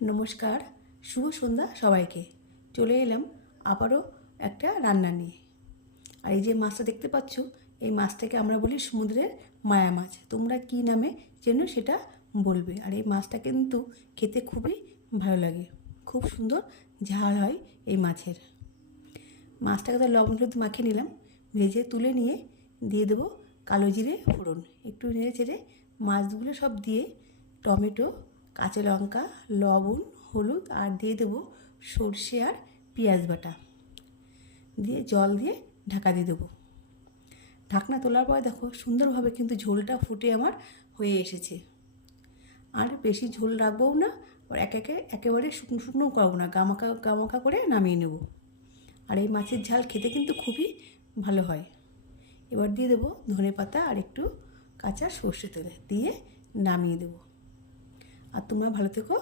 নমস্কার, শুভ সন্ধ্যা সবাইকে। চলে এলাম আবারও একটা রান্না নিয়ে। আর এই যে মাছটা দেখতে পাচ্ছ, এই মাছটাকে আমরা বলি সমুদ্রের মায়া মাছ। তোমরা কী নামে চেনো সেটা বলবে। আর এই মাছটা কিন্তু খেতে খুবই ভালো লাগে, খুব সুন্দর ঝাল হয় এই মাছের। মাছটাকে তো লবণ হলুদ মাখিয়ে নিলাম, ভেজে তুলে নিয়ে দিয়ে দেবো কালো জিরে ফোড়ন। একটু নেড়ে চেড়ে মাছগুলো সব দিয়ে টমেটো, কাঁচা লঙ্কা, লবণ, হলুদ আর দিয়ে দেবো সর্ষে আর পেঁয়াজ বাটা দিয়ে জল দিয়ে ঢাকা দিয়ে দেবো। ঢাকনা তোলার পরে দেখো সুন্দরভাবে কিন্তু ঝোলটা ফুটে আমার হয়ে এসেছে। আর বেশি ঝোল রাখবও না, আর একেবারে শুকনো শুকনো করবো না, গামাখা গামাখা করে নামিয়ে নেব। আর এই মাছের ঝাল খেতে কিন্তু খুবই ভালো হয়। এবার দিয়ে দেবো ধনেপাতা আর একটু কাঁচা সর্ষে তেল দিয়ে নামিয়ে দেবো। আর তোমরা ভালো থেকো।